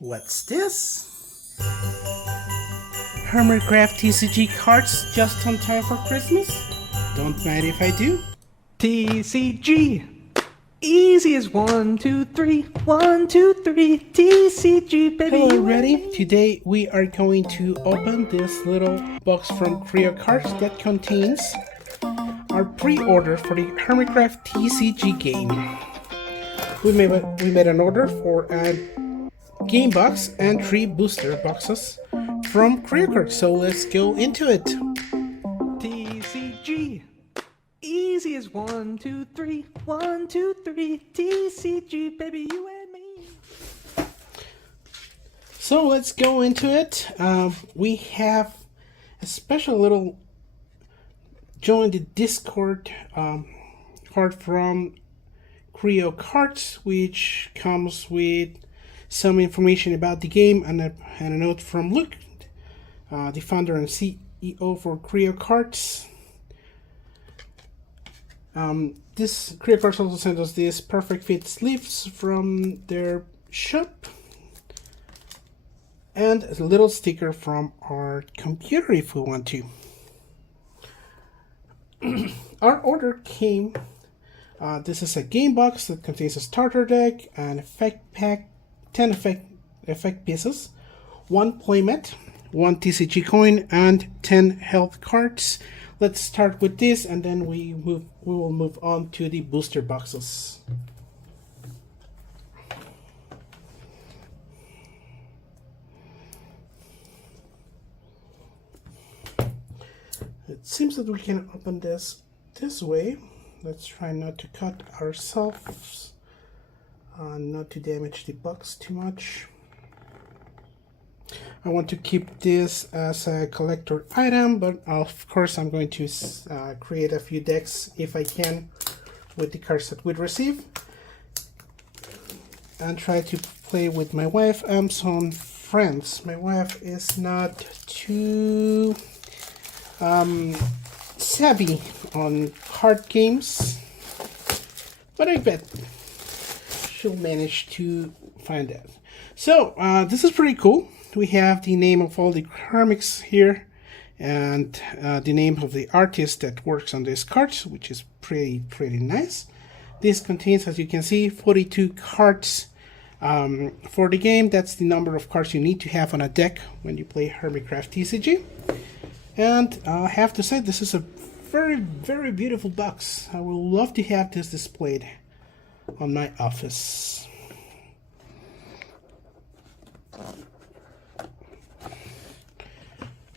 What's this? Hermitcraft TCG cards just on time for Christmas? Don't mind if I do. TCG. Easy as 1, 2, 3, 1, 2, 3. TCG, baby. Hello, everybody. Today we are going to open this little box from CREO Cards that contains our pre-order for the Hermitcraft TCG game. We made an order for a game box and 3 booster boxes from CREO Cards, so let's go into it. TCG. Easy as 1, 2, 3, 1, 2, 3. TCG, baby, you and me. So let's go into it. We have a special little join the Discord card from CREO Cards, which comes with some information about the game and a note from Luke, the founder and CEO for CREO Cards. This CREO Cards also sent us these perfect fit sleeves from their shop, and a little sticker from our computer if we want to. Our order came. This is a game box that contains a starter deck, an effect pack, 10 effect pieces, 1 playmat, 1 TCG coin, and 10 health cards. Let's start with this, and then we will move on to the booster boxes. It seems that we can open this way. Let's try not to cut ourselves, not to damage the box too much. I want to keep this as a collector item, but of course I'm going to create a few decks if I can with the cards that we'd receive, and try to play with my wife and some friends. My wife is not too savvy on card games, but I bet she'll manage to find that. So this is pretty cool. We have the name of all the comics here, and the name of the artist that works on these cards, which is pretty nice. This contains, as you can see, 42 cards for the game. That's the number of cards you need to have on a deck when you play Hermitcraft TCG. And I have to say, this is a very beautiful box. I would love to have this displayed on my office.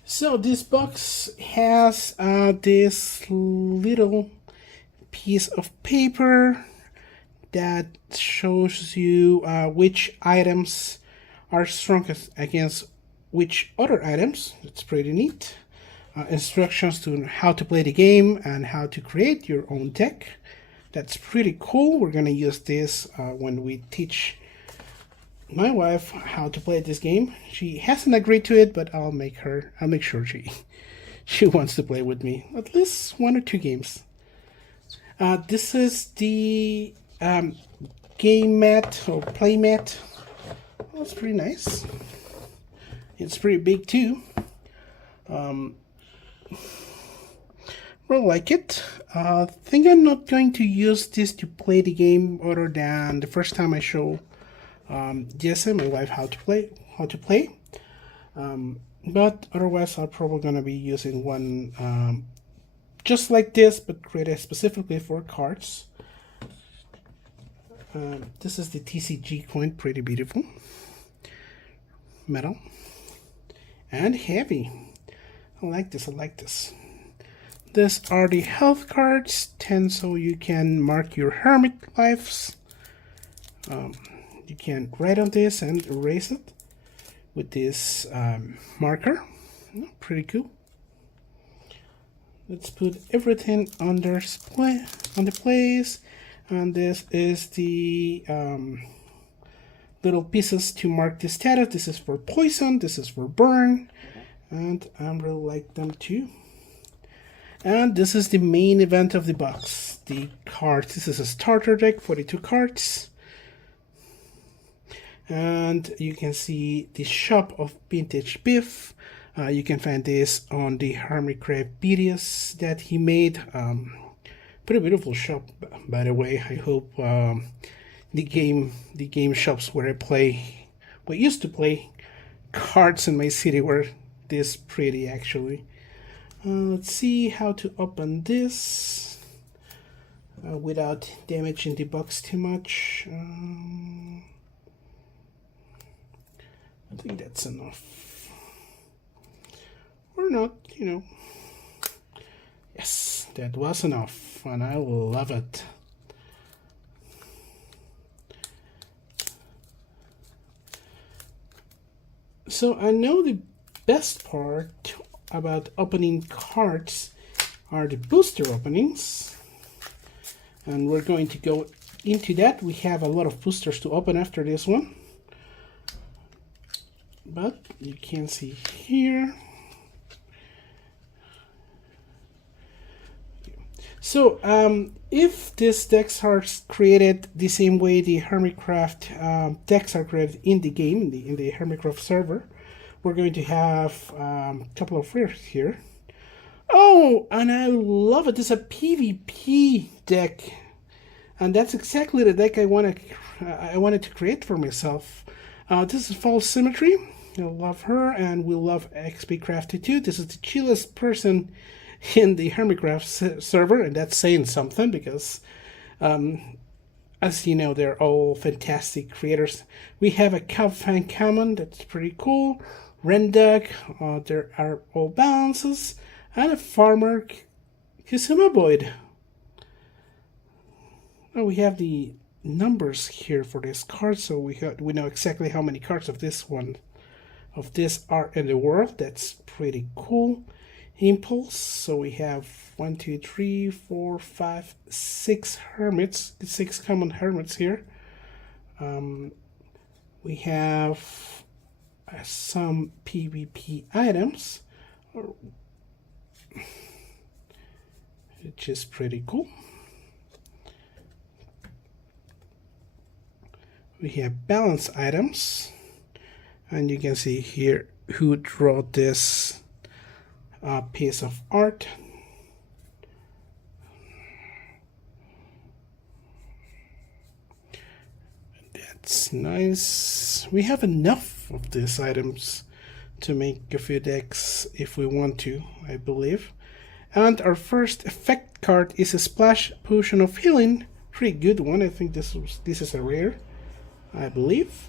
So this box has this little piece of paper that shows you which items are strongest against which other items. It's pretty neat. Instructions to how to play the game and how to create your own deck. That's pretty cool. We're gonna use this when we teach my wife how to play this game. She hasn't agreed to it, but I'll make sure she wants to play with me at least 1 or 2 games. This is the game mat or play mat. That's pretty nice. It's pretty big too. Well, like it. I think I'm not going to use this to play the game other than the first time I show Jesse, my wife, how to play. But otherwise, I'm probably gonna be using one just like this, but created specifically for cards. This is the TCG coin, pretty beautiful, metal and heavy. I like this. These are the health cards, 10, so you can mark your hermit lives. You can write on this and erase it with this marker. Pretty cool. Let's put everything on the place, and this is the little pieces to mark the status. This is for poison, this is for burn, and I really like them too. And this is the main event of the box, the cards. This is a starter deck, 42 cards. And you can see the shop of vintage beef. You can find this on the Hermitcraft videos that he made. Pretty beautiful shop, by the way. I hope the game shops where I play, well, used to play cards in my city were this pretty actually. Let's see how to open this without damaging the box too much. I think that's enough. Or not, you know. Yes, that was enough, and I love it. So I know the best part about opening cards are the booster openings, and we're going to go into that. We have a lot of boosters to open after this one, but you can see here. So if these decks are created the same way the Hermitcraft decks are created in the game, in the Hermitcraft server, we're going to have a couple of rares here. Oh, and I love it. It's a PvP deck, and that's exactly the deck I wanted to create for myself. This is False Symmetry. I love her, and we love XP Crafted too. This is the chillest person in the Hermitcraft server, and that's saying something because, as you know, they're all fantastic creators. We have a Cowfang Common, that's pretty cool. Renduck, there are all balances, and a Farmer Kusumaboid. Now we have the numbers here for this card, so we know exactly how many cards of this are in the world. That's pretty cool. Impulse, so we have 1, 2, 3, 4, 5, 6 hermits, 6 common hermits here. We have some PvP items, which is pretty cool. We have balance items, and you can see here who drew this piece of art. That's nice. We have enough of these items to make a few decks if we want to, I believe. And our first effect card is a Splash Potion of Healing. Pretty good one. I think this is a rare, I believe.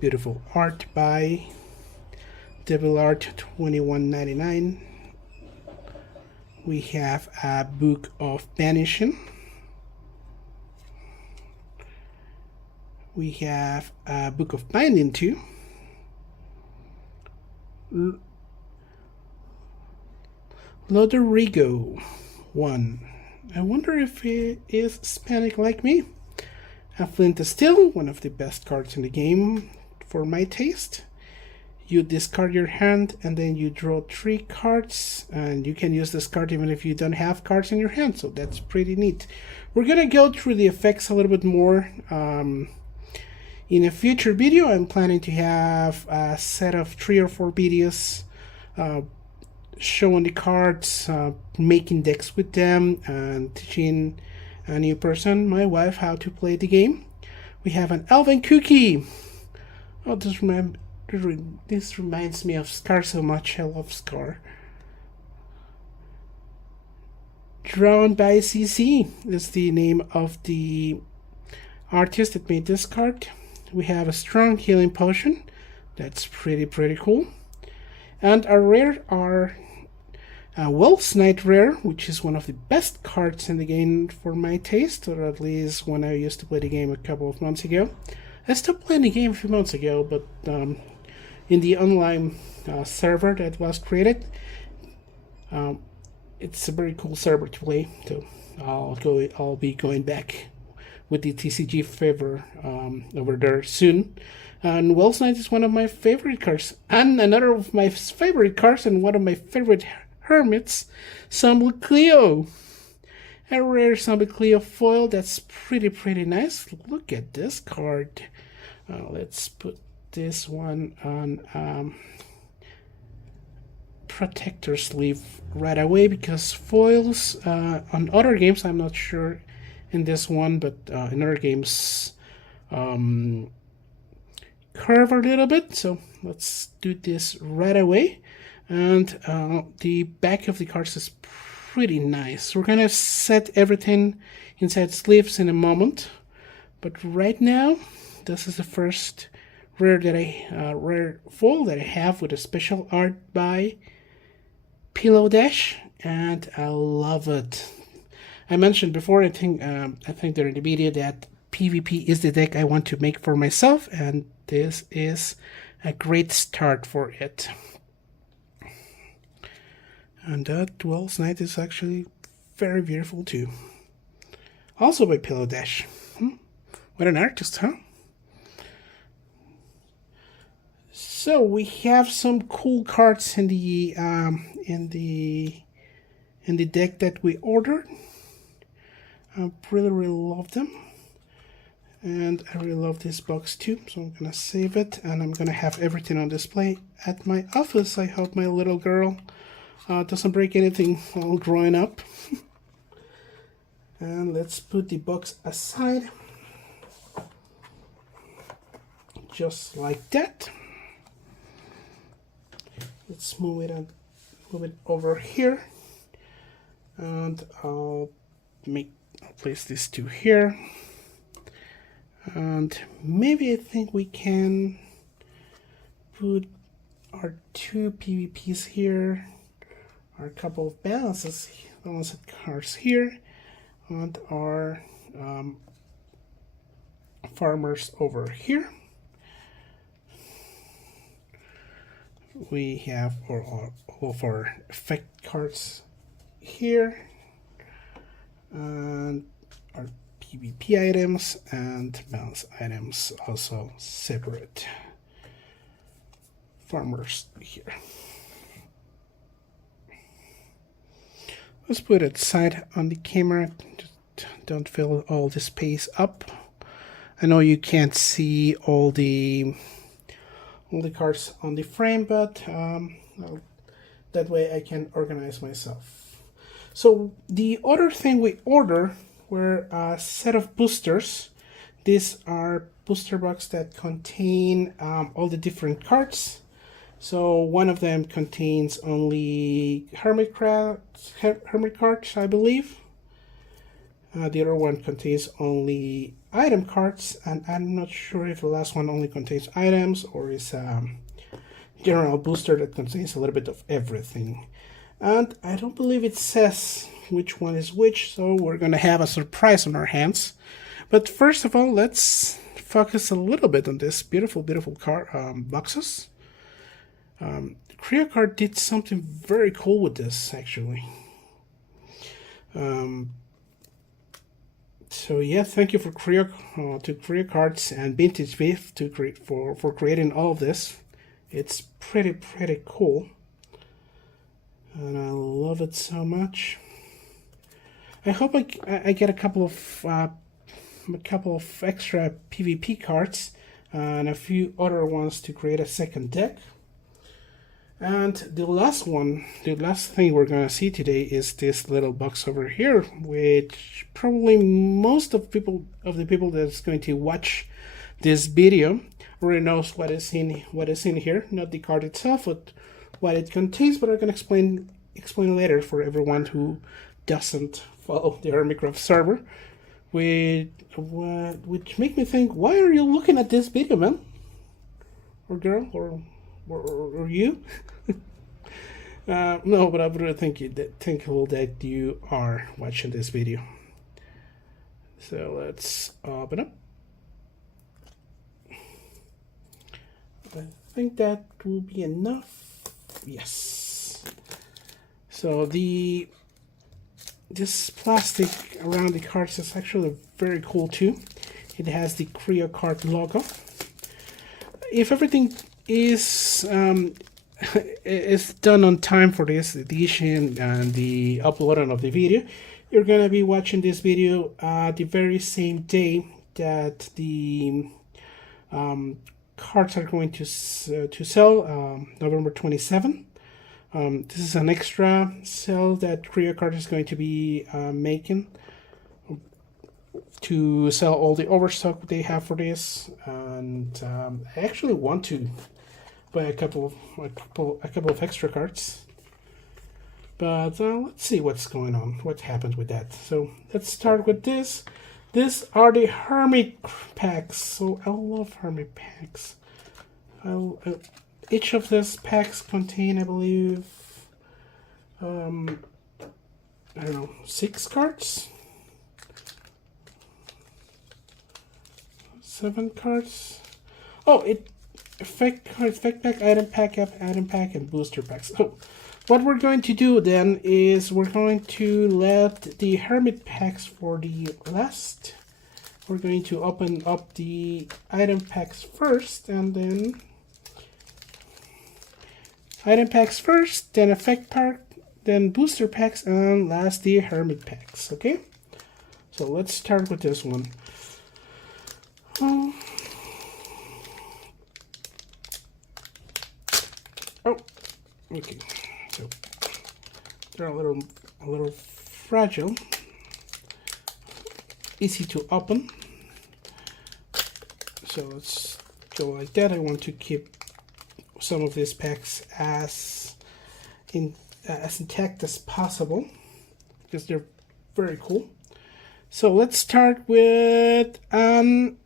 Beautiful art by Devil Art 21.99. We have a Book of Banishing. We have a Book of Binding too. Loderigo 1. I wonder if he is Hispanic like me. A Flint Steel, one of the best cards in the game for my taste. You discard your hand and then you draw 3 cards, and you can use this card even if you don't have cards in your hand, so that's pretty neat. We're gonna go through the effects a little bit more in a future video. I'm planning to have a set of 3 or 4 videos showing the cards, making decks with them, and teaching a new person, my wife, how to play the game. We have an Elven Cookie. Oh, this reminds me of Scar so much. I love Scar. Drawn by CC is the name of the artist that made this card. We have a Strong Healing Potion. That's pretty cool. And our rare are a Wells Knight rare, which is one of the best cards in the game for my taste, or at least when I used to play the game a couple of months ago. I stopped playing the game a few months ago, but in the online server that was created, it's a very cool server to play. So I'll be going back with the TCG favor over there soon. And Wells Knight is one of my favorite cards, and another of my favorite cards, and one of my favorite hermits, Sambal Cleo. A rare Sambal Cleo foil that's pretty nice. Look at this card. Let's put this one on protector sleeve right away, because foils on other games, I'm not sure in this one, but in other games curve a little bit. So let's do this right away. And the back of the cards is pretty nice. We're gonna set everything inside sleeves in a moment, but right now this is the first rare foil that I have with a special art by Pillow Dash, and I love it. I mentioned before, I think during the video, that PvP is the deck I want to make for myself, and this is a great start for it. And that Dwell's Night is actually very beautiful too. Also by Pillow Dash. What an artist, huh? So we have some cool cards in the deck that we ordered. I really love them, and I really love this box too. So I'm gonna save it, and I'm gonna have everything on display at my office. I hope my little girl doesn't break anything while growing up. And let's put the box aside, just like that. Let's move it over here, and I'll place these two here, and maybe I think we can put our two PvPs here, our couple of balanced cards here, and our farmers over here. We have all of our effect cards here, and our PvP items and balance items also separate. Farmers here. Let's put it side on the camera. Just don't fill all the space up. I know you can't see all the cards on the frame, but that way I can organize myself. So the other thing we ordered were a set of boosters. These are booster boxes that contain all the different cards. So one of them contains only Hermit cards, I believe. The other one contains only item cards, and I'm not sure if the last one only contains items or is a general booster that contains a little bit of everything. And I don't believe it says which one is which, so we're gonna have a surprise on our hands. But first of all, let's focus a little bit on this beautiful card boxes. CREO Card did something very cool with this, actually. So yeah, thank you for CREO Cards and Vintage Beef for creating all of this. It's pretty cool, and I love it so much. I hope I get a couple of extra PvP cards and a few other ones to create a second deck. And the last thing we're gonna see today is this little box over here, which probably most of the people that's going to watch this video already knows what is in here. Not the card itself, but what it contains. But I can explain later for everyone who doesn't follow the Hermitcraft server, which make me think, why are you looking at this video, man, or girl, or you? No, but I'm really thankful that you are watching this video. So let's open up. I think that will be enough. Yes. So this plastic around the cards is actually very cool too. It has the CREO Card logo. If everything is done on time for this edition and the uploading of the video, you're gonna be watching this video the very same day that the cards are going to sell November 27. This is an extra sale that CREO Cards is going to be making to sell all the overstock they have for this, and I actually want to buy a couple of extra cards, but let's see what's going on, what happens with that. So let's start with this. These are the Hermit packs. So I love Hermit packs. Each of these packs contain, I believe, I don't know, 6 cards. 7 cards. Oh, effect pack, item pack, and booster packs. So, what we're going to do then is we're going to let the Hermit packs for the last. We're going to open up the item packs first, and then item packs first, then effect pack, then booster packs, and last the Hermit packs. Okay, so let's start with this one. Oh, okay. So they're a little fragile, easy to open. So let's go like that. I want to keep some of these packs as intact as possible because they're very cool. So let's start with an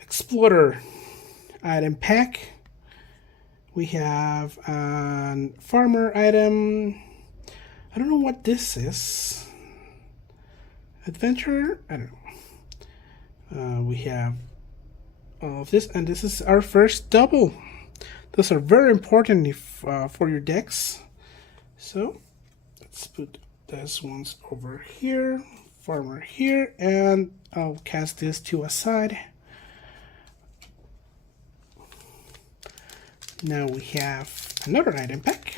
Explorer item pack. We have a farmer item. I don't know what this is. Adventure? I don't know. We have all of this, and this is our first double. Those are very important if, for your decks. So let's put these ones over here, farmer here, and I'll cast this to a side. Now we have another item pack.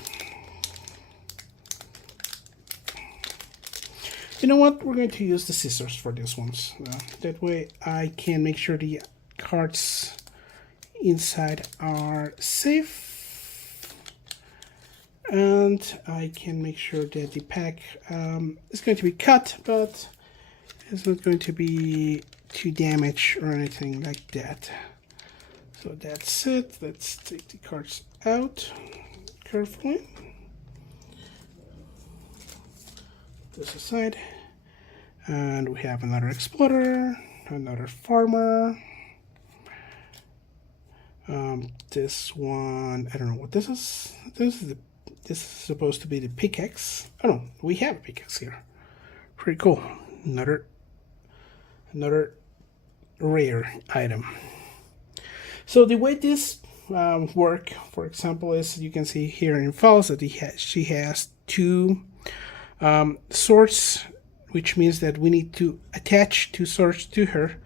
You know what? We're going to use the scissors for these ones. That way I can make sure the cards inside are safe. And I can make sure that the pack is going to be cut, but it's not going to be too damaged or anything like that. So that's it. Let's take the cards out carefully. This aside. And we have another Explorer, another Farmer. This one, I don't know what this is. This is supposed to be the pickaxe. Oh no, we have a pickaxe here. Pretty cool. Another rare item. So the way this work, for example, is you can see here in files that she has 2 swords, which means that we need to attach 2 swords to her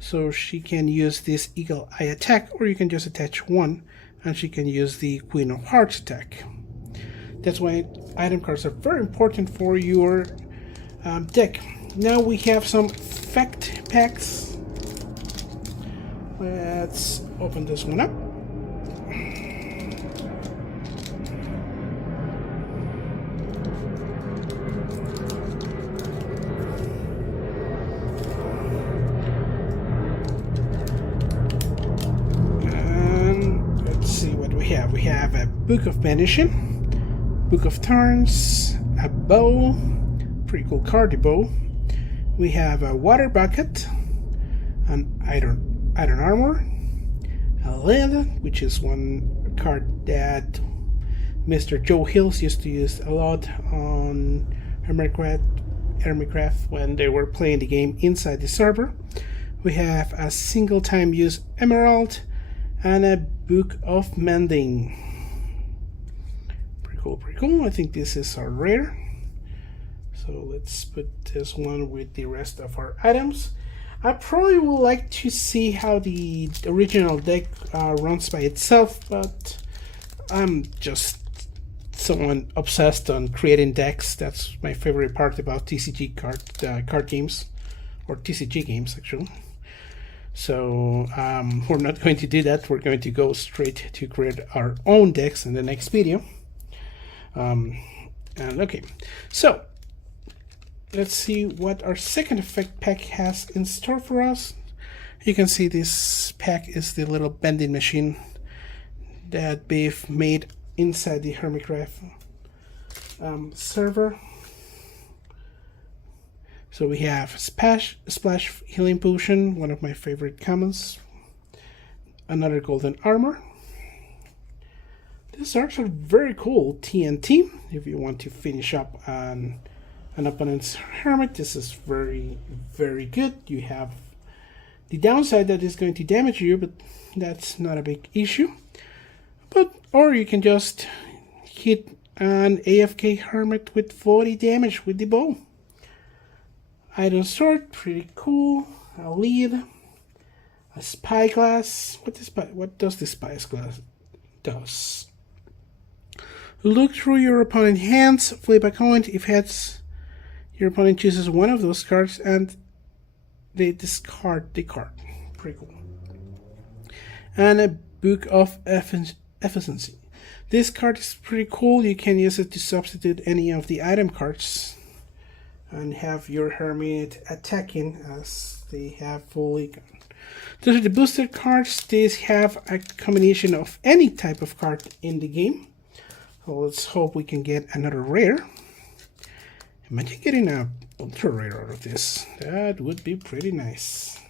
so she can use this eagle eye attack, or you can just attach 1 and she can use the Queen of Hearts attack. That's why item cards are very important for your deck. Now we have some effect packs. Let's open this one up. And let's see what we have. We have a Book of Medicine, Book of Turns, a bow, pretty cool card, the bow. We have a water bucket, an iron armor, a lid, which is one card that Mr. Joe Hills used to use a lot on Hermitcraft when they were playing the game inside the server. We have a single time use emerald and a Book of Mending. Pretty cool. I think this is our rare. So let's put this one with the rest of our items. I probably would like to see how the original deck runs by itself, but I'm just someone obsessed on creating decks. That's my favorite part about TCG card games, or TCG games actually. So we're not going to do that. We're going to go straight to create our own decks in the next video. And okay, so let's see what our second effect pack has in store for us. You can see this pack is the little vending machine that Beef made inside the Hermitcraft server. So we have Splash Healing Potion, one of my favorite commons. Another Golden Armor. These arts are very cool. TNT, if you want to finish up on an opponent's Hermit, this is very, very good. You have the downside that is going to damage you, but that's not a big issue. Or you can just hit an AFK Hermit with 40 damage with the bow. Item sword, pretty cool. A lead, a spyglass. What does the spyglass does? Look through your opponent's hands, flip a coin. If heads, your opponent chooses one of those cards and they discard the card. Pretty cool. And a book of efficiency. This card is pretty cool. You can use it to substitute any of the item cards and have your Hermit attacking as they have fully gone. Those are the booster cards. These have a combination of any type of card in the game. So let's hope we can get another rare. Imagine getting a ultra rare out of this. That would be pretty nice.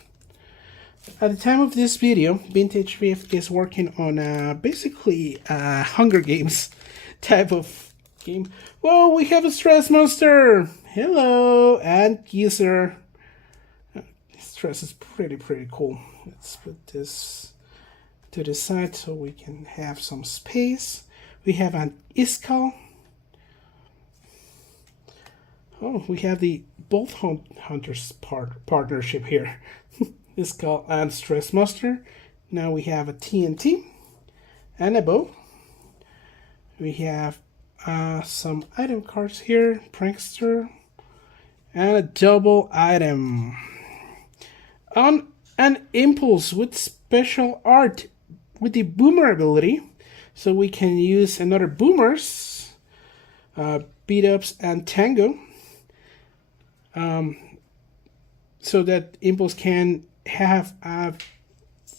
At the time of this video, Vintage Beef is working on basically a Hunger Games type of game. Whoa, we have a Stress Monster! Hello, and user. Stress is pretty cool. Let's put this to the side so we can have some space. We have an Iskall. Oh, we have the Bolt Hunters partnership here. Iskall and Stress Monster. Now we have a TNT and a bow. We have some item cards here. Prankster. And a double item. On an Impulse with special art with the Boomer ability. So we can use another Boomers, Beat Ups and Tango. So that Impulse can have a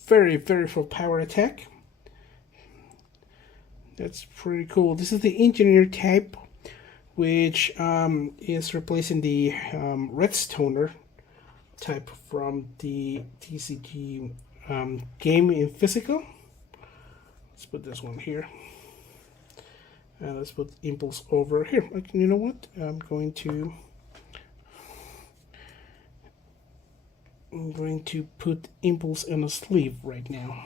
very full power attack. That's pretty cool. This is the Engineer type, which is replacing the Redstoner type from the TCG game in physical. Let's put this one here. And let's put Impulse over here. You know what? I'm going to put Impulse in a sleeve right now.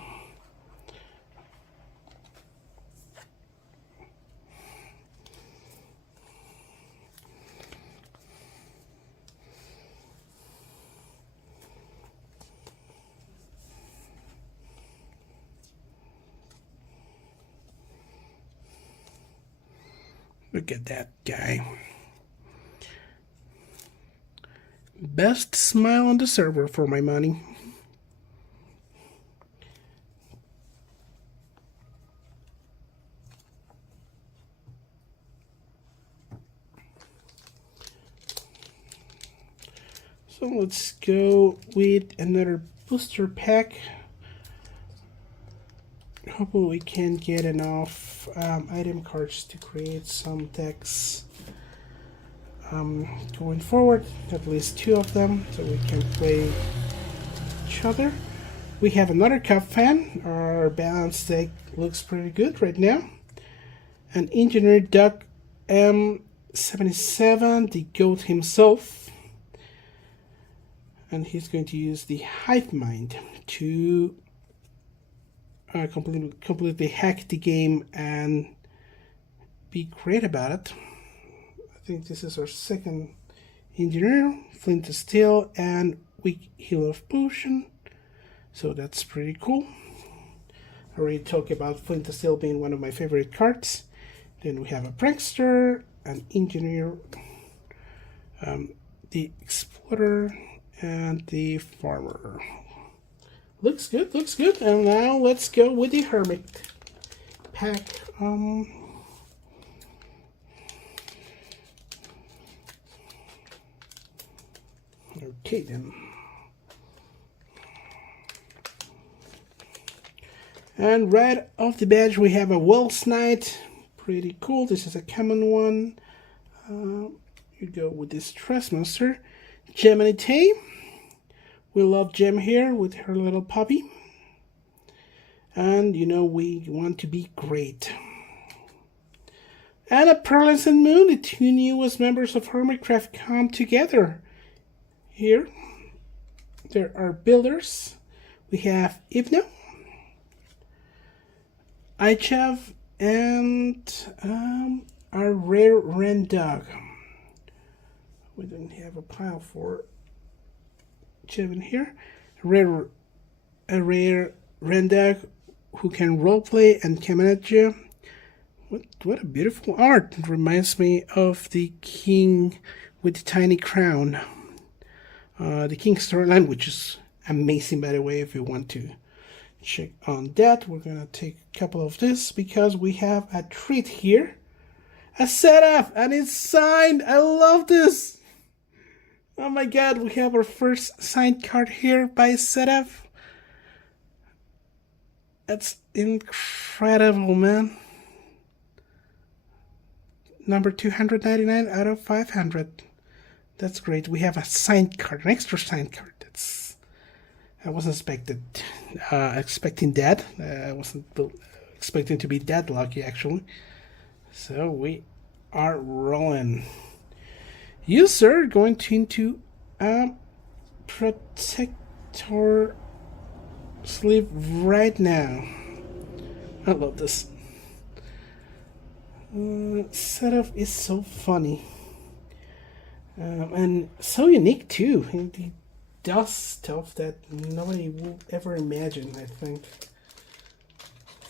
Look at that guy. Best smile on the server for my money. So let's go with another booster pack. Hopefully we can get enough item cards to create some decks going forward, at least 2 of them, so we can play each other. We have another Cup fan. Our balanced deck looks pretty good right now. An Engineer Duck M77, the GOAT himself. And he's going to use the Hive Mind to completely hack the game and be great about it. I think this is our second Engineer, Flint of Steel, and Weak Heal of Potion. So that's pretty cool. I already talked about Flint of Steel being one of my favorite cards. Then we have a Prankster, an Engineer, the Explorer, and the Farmer. Looks good, looks good. And now let's go with the Hermit pack. Okay then. And right off the bat we have a Wells Knight. Pretty cool. This is a common one. You go with this Stress Monster. Geminite. We love Gem here with her little puppy. And you know we want to be great. And a Pearlescent and Moon, the two newest members of Hermitcraft come together. Here, there are builders. We have Ibno, Ichav, and our rare Ren Dog. We don't have a pile for Jevin here. A rare Ren Dog who can roleplay and come at you. What a beautiful art. It reminds me of the king with the tiny crown. The king storyline, which is amazing, by the way. If you want to check on that, we're gonna take a couple of this because we have a treat here, a setup, and it's signed. I love this. Oh my god, we have our first signed card here by setup. That's incredible, man. Number 299 out of 500. That's great. We have a signed card, an extra signed card. I wasn't expecting that. I wasn't expecting to be that lucky, actually. So we are rolling. You, sir, going into a protector sleeve right now. I love this. Setup is so funny. And so unique too. He does stuff that nobody will ever imagine, I think.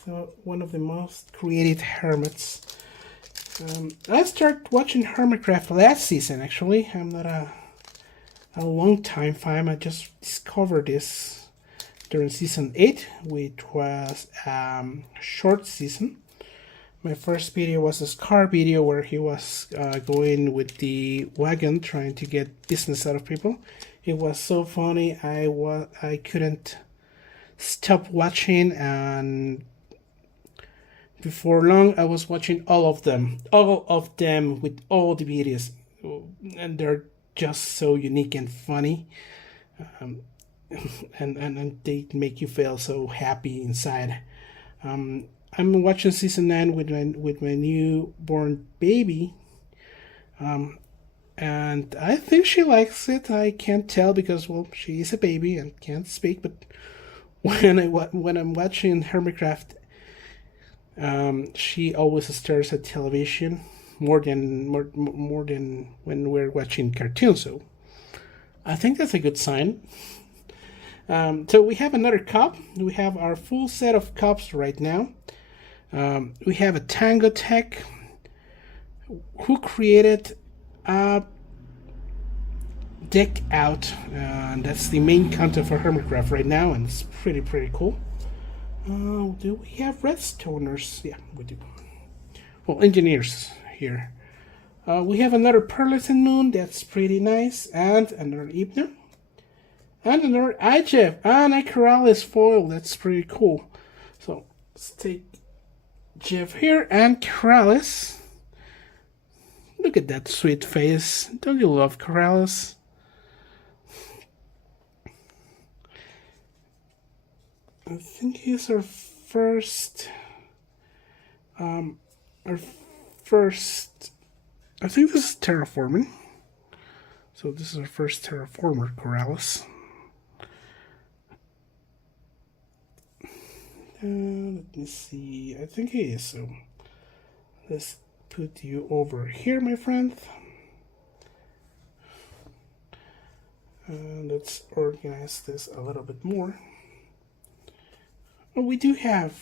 So one of the most creative hermits. I started watching Hermitcraft last season, actually. I'm not a long time fan. I just discovered this during season 8, which was a short season. My first video was a Scar video where he was going with the wagon trying to get business out of people. It was so funny. I couldn't stop watching, and before long I was watching all of them with all the videos, and they're just so unique and funny, and they make you feel so happy inside. I'm watching season 9 with my newborn baby, and I think she likes it. I can't tell because, well, she is a baby and can't speak. But when I'm watching Hermitcraft, she always stares at television more than when we're watching cartoons. So I think that's a good sign. So we have another cup. We have our full set of cups right now. We have a Tango Tech who created a deck out, and that's the main content for Hermitcraft right now, and it's pretty cool. Do we have Redstoners? Yeah, we do. Well, engineers here. We have another Pearlescent Moon, that's pretty nice, and another Ibna, and another IJF, and a Corrales foil, that's pretty cool. So let's take Jeff here and Corrales. Look at that sweet face. Don't you love Corrales? I think he's our first. I think this is terraforming. So this is our first terraformer, Corrales. Let me see. I think he is. So let's put you over here, my friend. Let's organize this a little bit more. Oh, we do have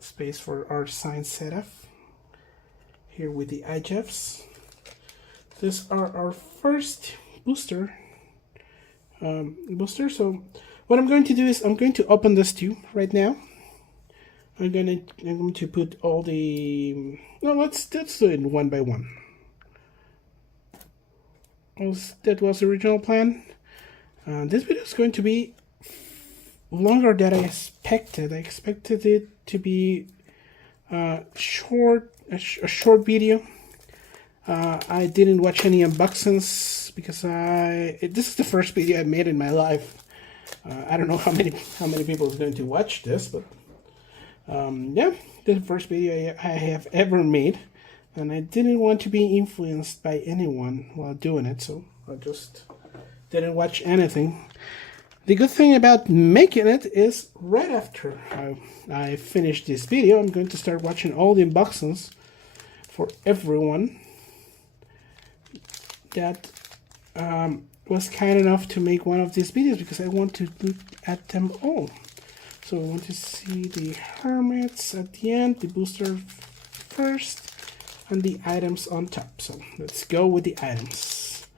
space for our sign setup here with the IJFs. These are our first booster. So what I'm going to do is I'm going to open this too right now. I'm going to put all the... No, let's do it one by one. That was the original plan. This video is going to be longer than I expected. I expected it to be a short video. I didn't watch any unboxings because this is the first video I made in my life. I don't know how many people are going to watch this, but yeah, this is the first video I have ever made, and I didn't want to be influenced by anyone while doing it, so I just didn't watch anything. The good thing about making it is right after I finish this video, I'm going to start watching all the unboxings for everyone that was kind enough to make one of these videos, because I want to look at them all. So I want to see the hermits at the end, the booster first, and the items on top. So let's go with the items.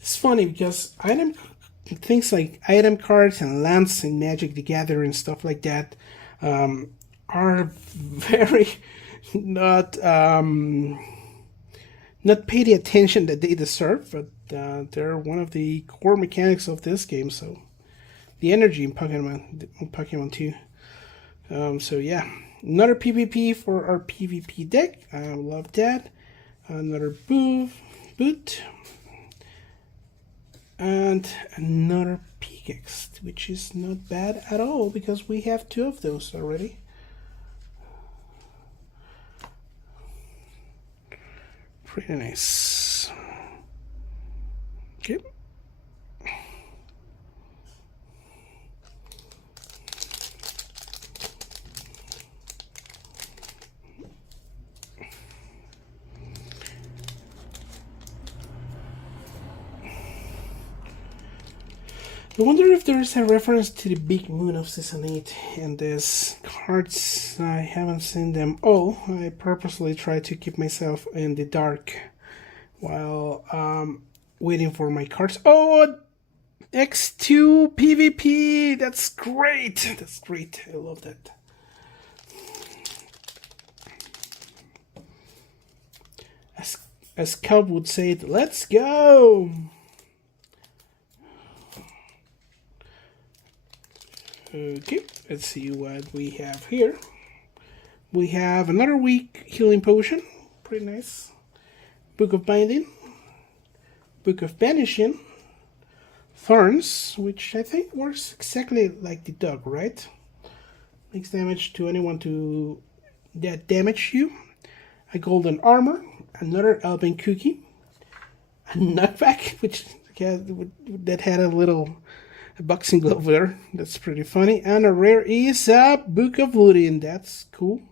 It's funny because things like item cards and lands in Magic the Gathering and stuff like that are very not pay the attention that they deserve, but they're one of the core mechanics of this game. So the energy in Pokemon 2. So yeah, another PvP for our PvP deck. I love that. Another boot. And another pickaxe, which is not bad at all because we have 2 of those already. Pretty nice. Okay. I wonder if there's a reference to the big moon of Season 8 in these cards. I haven't seen them all. I purposely try to keep myself in the dark while waiting for my cards. Oh, X2 PvP! That's great! That's great. I love that. As Cub would say, let's go! Okay, let's see what we have here. We have another weak healing potion, pretty nice. Book of Binding, Book of Banishing, Thorns, which I think works exactly like the dog, right? Makes damage to anyone that damage you. A golden armor, another Elven cookie, a knockback, that had a little boxing glove there. That's pretty funny. And a rare is a Book of Looting. That's cool.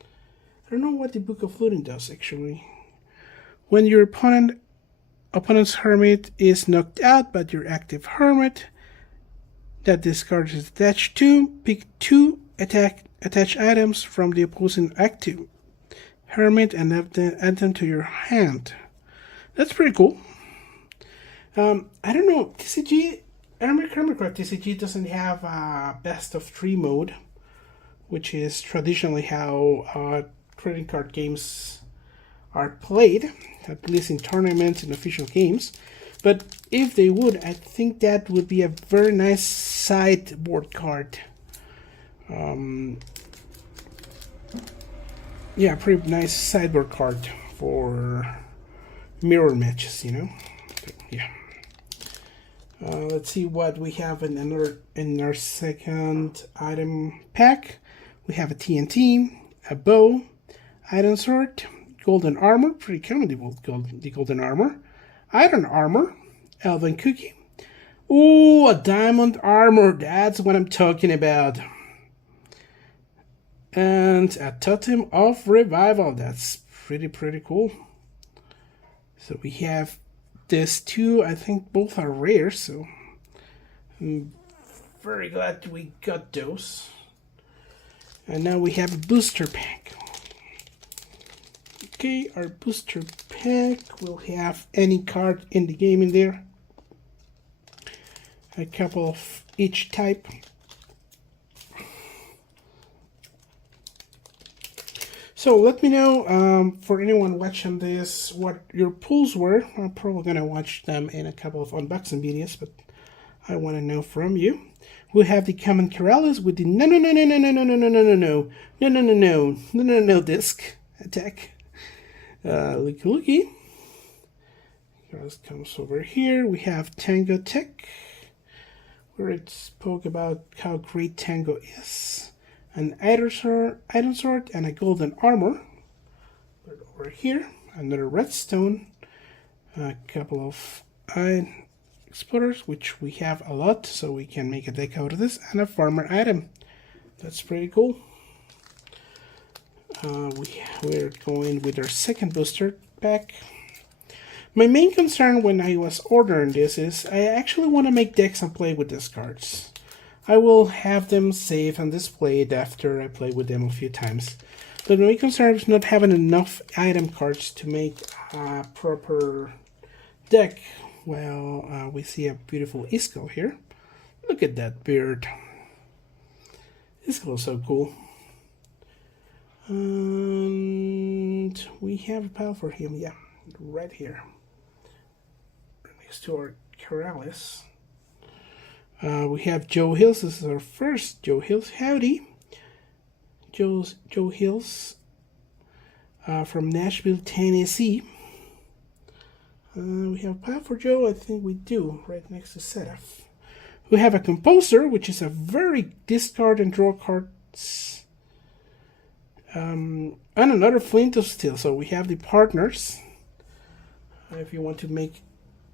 I don't know what the Book of Looting does actually. When your opponent's hermit is knocked out, but your active hermit that this card is attached to, pick 2 attached items from the opposing active hermit and add them to your hand. That's pretty cool. I don't know. TCG Hermitcraft TCG doesn't have a best of 3 mode, which is traditionally how trading card games are played, at least in tournaments and official games. But if they would, I think that would be a very nice sideboard card. Yeah, pretty nice sideboard card for mirror matches, you know. Yeah. Let's see what we have in our second item pack. We have a TNT, a bow, iron sword, golden armor, pretty common, the golden armor, iron armor, elven cookie. Ooh, a diamond armor, that's what I'm talking about. And a totem of revival, that's pretty cool. So we have these 2, I think both are rare, so I'm very glad we got those. And now we have a booster pack. Okay, our booster pack will have any card in the game in there. A couple of each type. So let me know, for anyone watching this, what your pulls were. I'm probably going to watch them in a couple of unboxing videos, but I want to know from you. We have the common Corrales with the no disc attack. Looky. This comes over here. We have Tango Tech, where it spoke about how great Tango is. An item sword, and a golden armor. But over here, another redstone, a couple of iron explorers, which we have a lot, so we can make a deck out of this, and a farmer item. That's pretty cool. We're going with our second booster pack. My main concern when I was ordering this is I actually want to make decks and play with these cards. I will have them saved and displayed after I play with them a few times. But my concern is not having enough item cards to make a proper deck. Well, we see a beautiful Isco here. Look at that beard. Isco is so cool. And we have a pile for him, yeah, right here. Next to our Corrales. We have Joe Hills. This is our first Joe Hills. Howdy. Joe Hills from Nashville, Tennessee. We have a pile for Joe. I think we do, right next to Seraph. We have a Composer, which is a very discard and draw cards. And another Flint of Steel. So we have the partners. If you want to make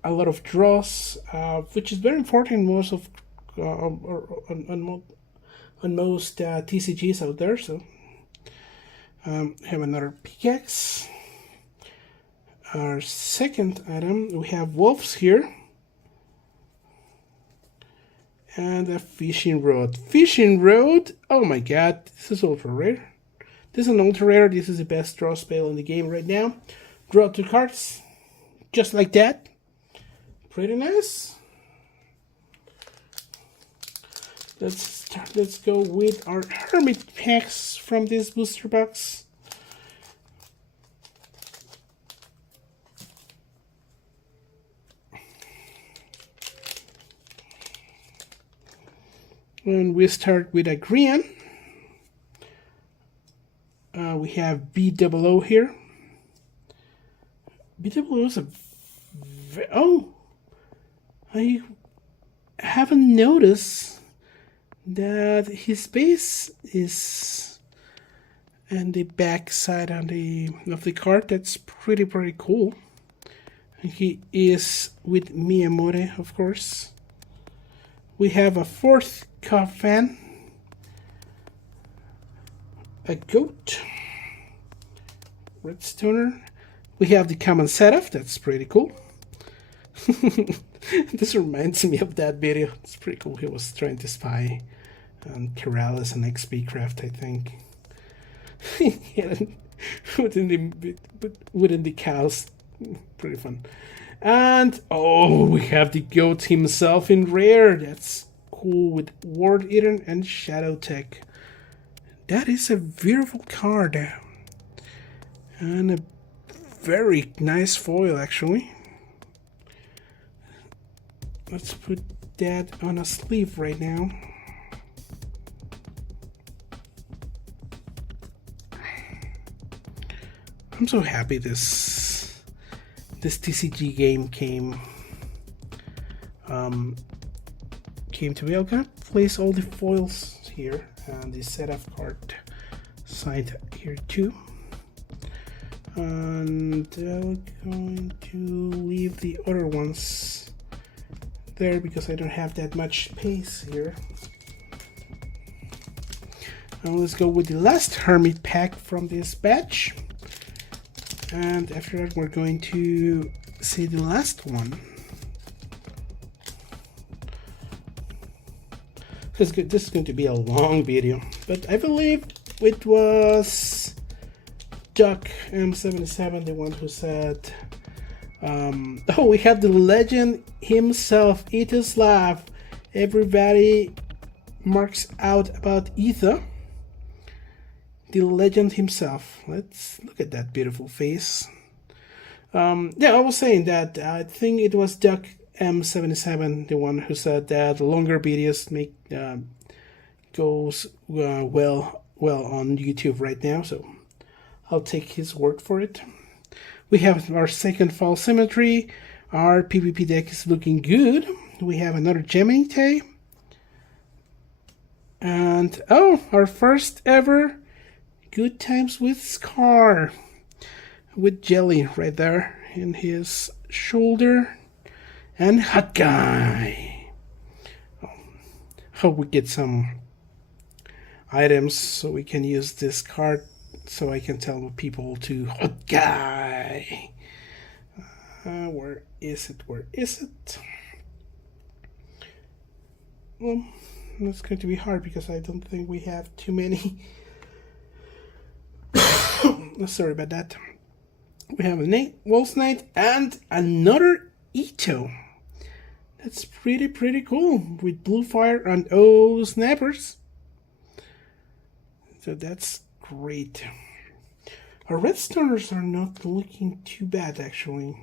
a lot of draws, which is very important most of on most TCGs out there. So have another pickaxe. Our second item, we have wolves here, and a fishing rod. Fishing rod. Oh my god, this is ultra rare. This is an ultra rare. This is the best draw spell in the game right now. Draw 2 cards, just like that. Pretty nice. Let's go with our hermit packs from this booster box. And we start with a green. We have BOO here. BOO is a... Oh! I haven't noticed that his base is on the back side of the card. That's pretty cool. And he is with Miyamoto, of course. We have a fourth Coffin, a goat, redstoner. We have the common setup. That's pretty cool. This reminds me of that video. It's pretty cool. He was trying to spy on Corrales and XP Craft, I think. within the cows. Pretty fun. And oh, we have the goat himself in rare. That's cool, with Ward Eater and Shadow Tech. That is a beautiful card. And a very nice foil, actually. Let's put that on a sleeve right now. I'm so happy this TCG game came to me. I'm gonna place all the foils here and the setup card side here too. And I'm going to leave the other ones there because I don't have that much space here. Now let's go with the last Hermit pack from this batch. And after that, we're going to see the last one. This is going to be a long video, but I believe it was Duck M77, the one who said, oh, we have the legend himself, Etoslav. Everybody marks out about Ether. The legend himself. Let's look at that beautiful face. Yeah, I was saying that I think it was Duck M77, the one who said that longer videos make goes well on YouTube right now. So I'll take his word for it. We have our second fall symmetry. Our PvP deck is looking good. We have another Gemini Tay. And oh, our first ever Good Times with Scar. With Jelly right there in his shoulder. And Hot Guy. Hope we get some items so we can use this card so I can tell people to Hot Guy. Where is it? Where is it? Well, it's going to be hard because I don't think we have too many. Sorry about that. We have a Wolf's Knight and another Ito. That's pretty cool with blue fire and snappers. So that's great. Our Redstoners are not looking too bad actually,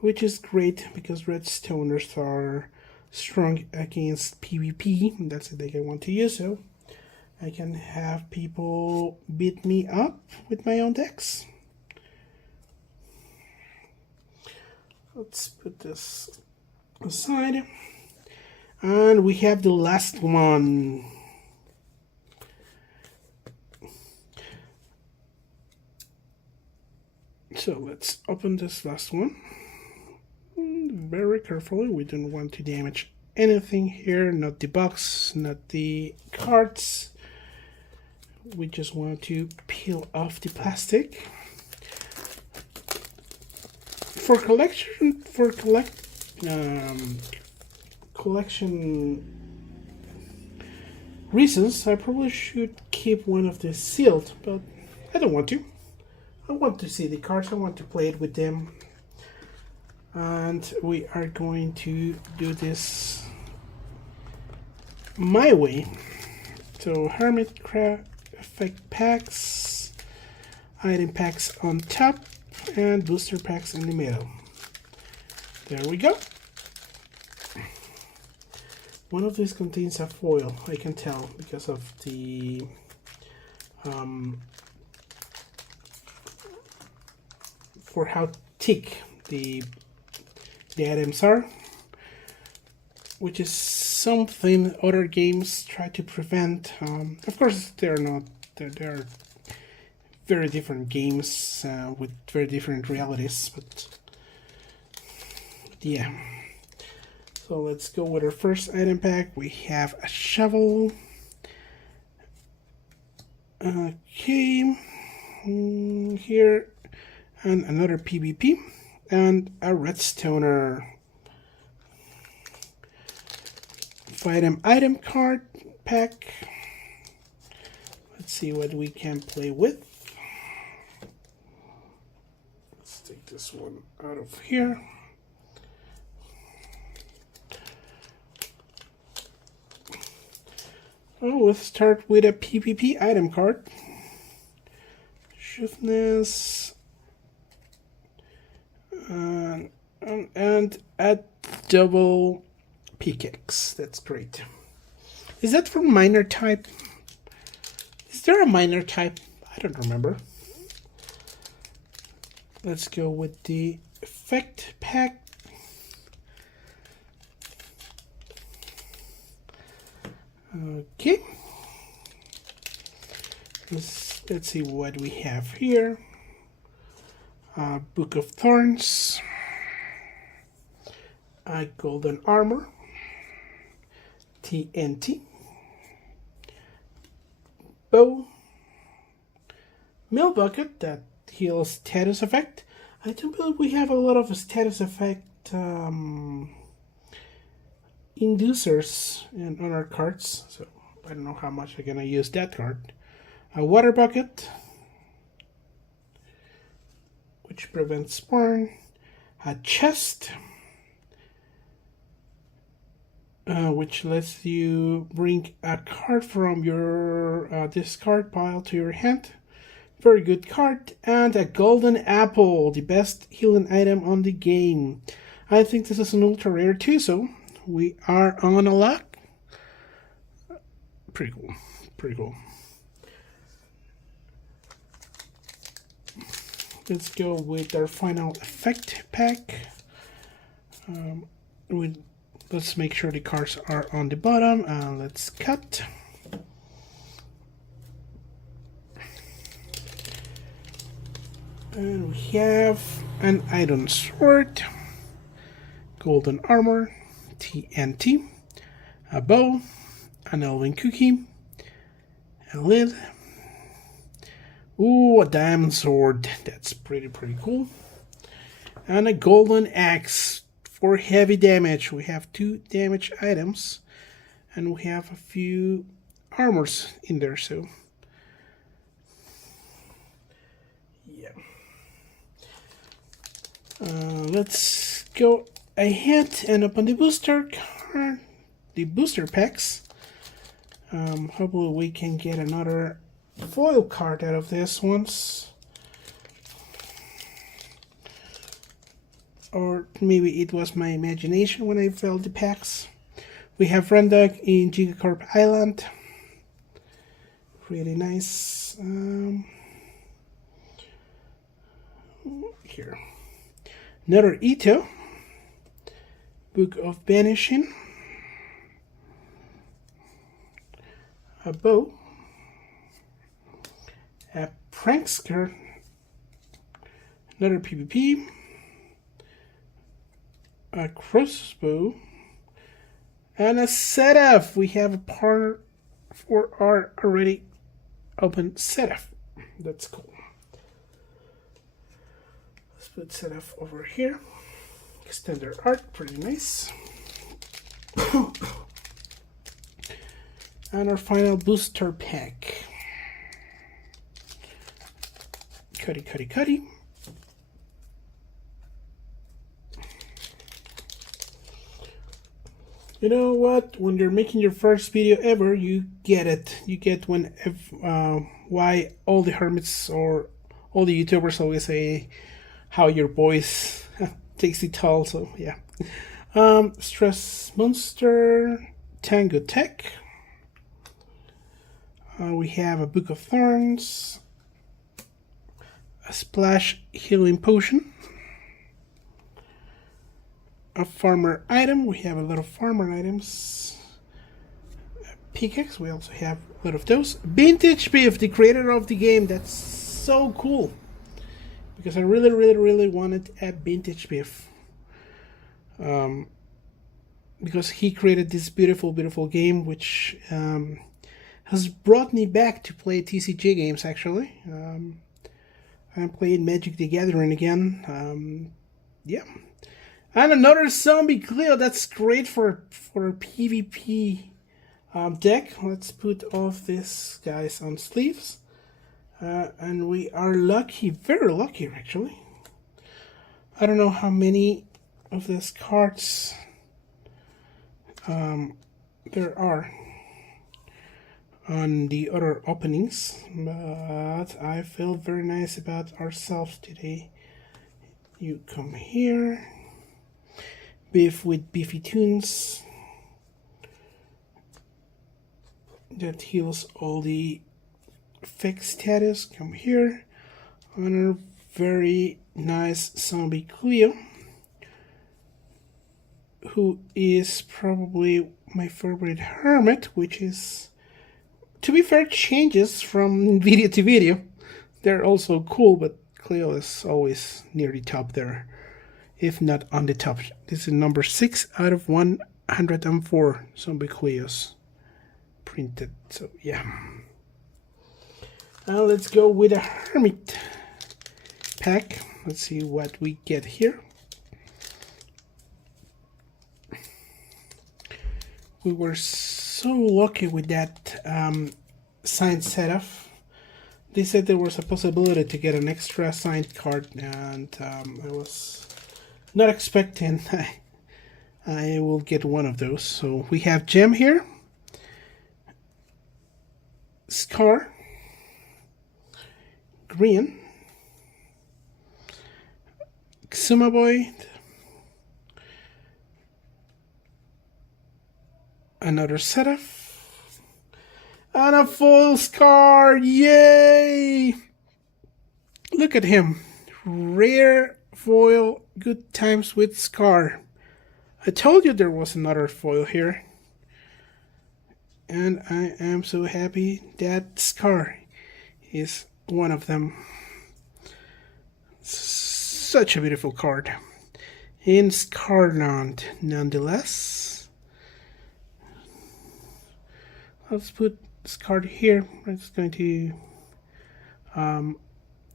which is great because Redstoners are strong against PvP. That's the deck I want to use, so I can have people beat me up with my own decks. Let's put this aside. And we have the last one. So let's open this last one very carefully. We don't want to damage anything here, not the box, not the cards. We just want to peel off the plastic. For collection reasons, I probably should keep one of these sealed, but I don't want to. I want to see the cards, I want to play it with them. And we are going to do this my way. So Hermitcraft effect packs, item packs on top, and booster packs in the middle. There we go. One of these contains a foil, I can tell because of the for how thick the items are, which is something other games try to prevent. Of course, they're not. They're very different games with very different realities, but yeah. So let's go with our first item pack. We have a shovel. Okay, here, and another PvP, and a Redstoner. 5-item card pack. Let's see what we can play with. Let's take this one out of here. Oh, let's start with a PvP item card. Swiftness. And a double pickaxe. That's great. Is that for minor type? Is there a minor type? I don't remember. Let's go with the effect pack. Okay. Let's see what we have here. Book of Thorns. Golden Armor. TNT. Bow. Mill Bucket that heals status effect. I don't believe we have a lot of status effect inducers on our cards, so I don't know how much I'm gonna use that card. a water bucket, which prevents burn, a chest, which lets you bring a card from your discard pile to your hand. Very good card. And a golden apple, the best healing item on the game. I think this is an ultra rare too, so we are on a luck. Pretty cool. Pretty cool. Let's go with our final effect pack. Let's make sure the cards are on the bottom. Let's cut. And we have an iron sword, golden armor, TNT, a bow, an elven cookie, a lid. Ooh, a diamond sword. That's pretty cool. And a golden axe for heavy damage. We have 2 damage items, and we have a few armors in there, so yeah. Let's go ahead and open the booster card, the booster packs. Hopefully we can get another foil card out of this once. Or maybe it was my imagination when I filled the packs. We have Rendog in Gigacorp Island. Really nice. Here. Another Ito. Book of Banishing. A bow. A prankster. Another PvP. A crossbow. And a setup. We have a part for our already open setup. That's cool. Let's put setup over here. Extender art, pretty nice. And our final booster pack. Cuddy. You know what? When you're making your first video ever, you get it. You get why all the hermits or all the YouTubers always say how your voice takes the toll. So yeah. Stress Monster, Tango Tech. We have a Book of Thorns, a Splash Healing Potion, a farmer item. We have a lot of farmer items. A pickaxe. We also have a lot of those. Vintage Beef, the creator of the game. That's so cool. Because I really wanted a Vintage Beef. Because he created this beautiful game, which has brought me back to play TCG games, actually. I'm playing Magic the Gathering again. Yeah. And another Zombie CREO. That's great for a PvP deck. Let's put all of these guys on sleeves. And we are lucky, very lucky, actually. I don't know how many of these cards there are on the other openings, but I feel very nice about ourselves today. You come here. Beef with Beefy Tunes. That heals all the fixed status. Come here. On a very nice Zombie CREO, who is probably my favorite hermit, which is, to be fair, changes from video to video. They're also cool, but CREO is always near the top there, if not on the top. This is number 6 out of 104 Zombie CREOs printed. So yeah. Now let's go with a hermit pack. Let's see what we get here. We were so lucky with that sign setup. they said there was a possibility to get an extra signed card, and I was not expecting I will get one of those. So we have Gem here, Scar, Green, Xumaboy, another setup, and a full Scar. Yay! Look at him. Rare foil, good times with Scar. I told you there was another foil here. And I am so happy that Scar is one of them. Such a beautiful card. In Scarland, nonetheless. Let's put this card here. It's going to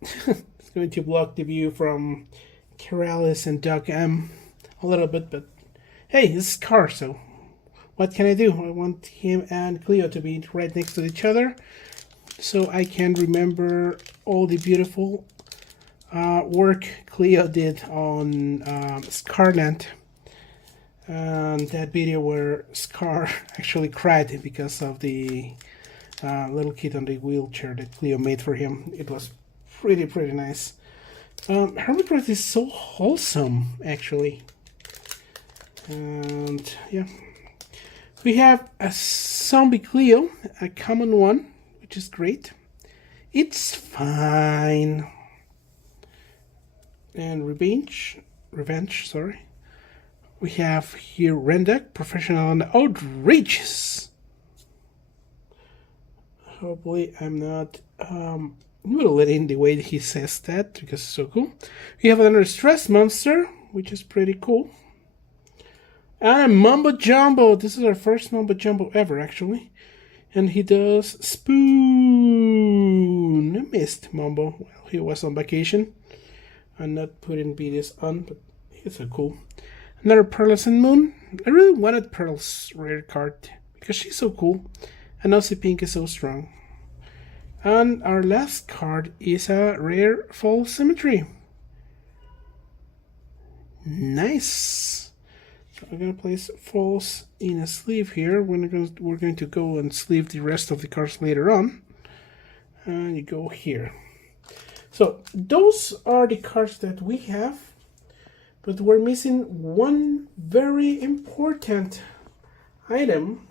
it's going to block the view from Keralis and Doug M a little bit, but hey, it's Scar, so what can I do? I want him and CREO to be right next to each other so I can remember all the beautiful work CREO did on Scarland, and that video where Scar actually cried because of the little kid on the wheelchair that CREO made for him. It was pretty nice. Hermitcraft is so wholesome, actually. And yeah, we have a zombie CREO, a common one, which is great. It's fine. And revenge, sorry. We have here Rendeck, professional and outrageous. Hopefully I'm not mutilating the way that he says that, because it's so cool. We have another stress monster, which is pretty cool. And Mumbo Jumbo. This is our first Mumbo Jumbo ever, actually. And he does Spoon. I missed Mumbo. Well, he was on vacation. I'm not putting videos on, but he's so cool. Another Pearlescent Moon. I really wanted Pearl's rare card because she's so cool. And Aussie Pink is so strong. And our last card is a rare Fall Symmetry. Nice. So I'm going to place Falls in a sleeve here. We're going to go and sleeve the rest of the cards later on. And you go here. So those are the cards that we have. But we're missing one very important item,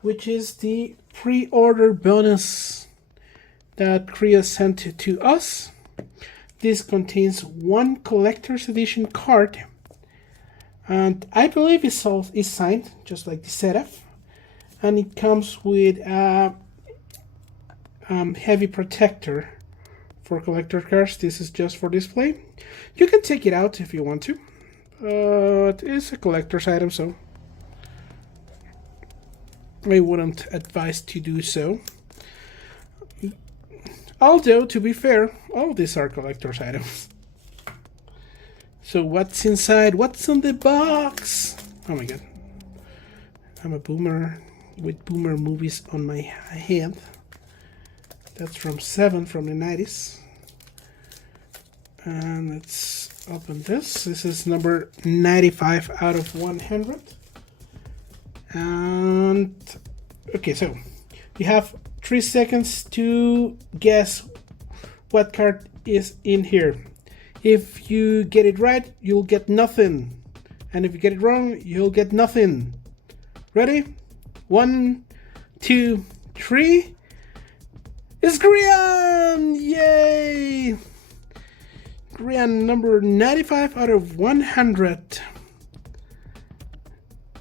which is the pre-order bonus that CREO sent to us. This contains one collector's edition card, and I believe it's signed, just like the setup, and it comes with a heavy protector for collector cards. This is just for display. You can take it out if you want to, but it's a collector's item, so I wouldn't advise to do so. Although, to be fair, all these are collector's items. So what's inside? What's on the box? Oh my god. I'm a boomer with boomer movies on my head. That's from 7 from the 90s. And let's open this. This is number 95 out of 100. And okay, so you have 3 seconds to guess what card is in here. If you get it right, you'll get nothing. And if you get it wrong, you'll get nothing. Ready? 1, 2, 3. It's Grian! Yay! Grian number 95 out of 100.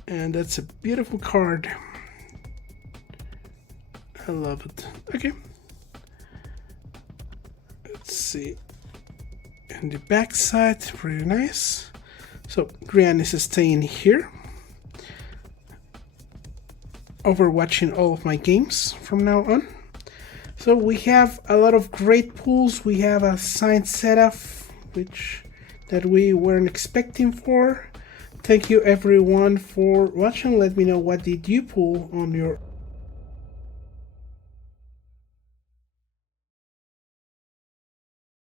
And that's a beautiful card. I love it. Okay. Let's see. And the back side, pretty nice. So Grian is staying here, overwatching all of my games from now on. So we have a lot of great pulls. We have a signed setup, that we weren't expecting for. Thank you everyone for watching. Let me know what did you pull on your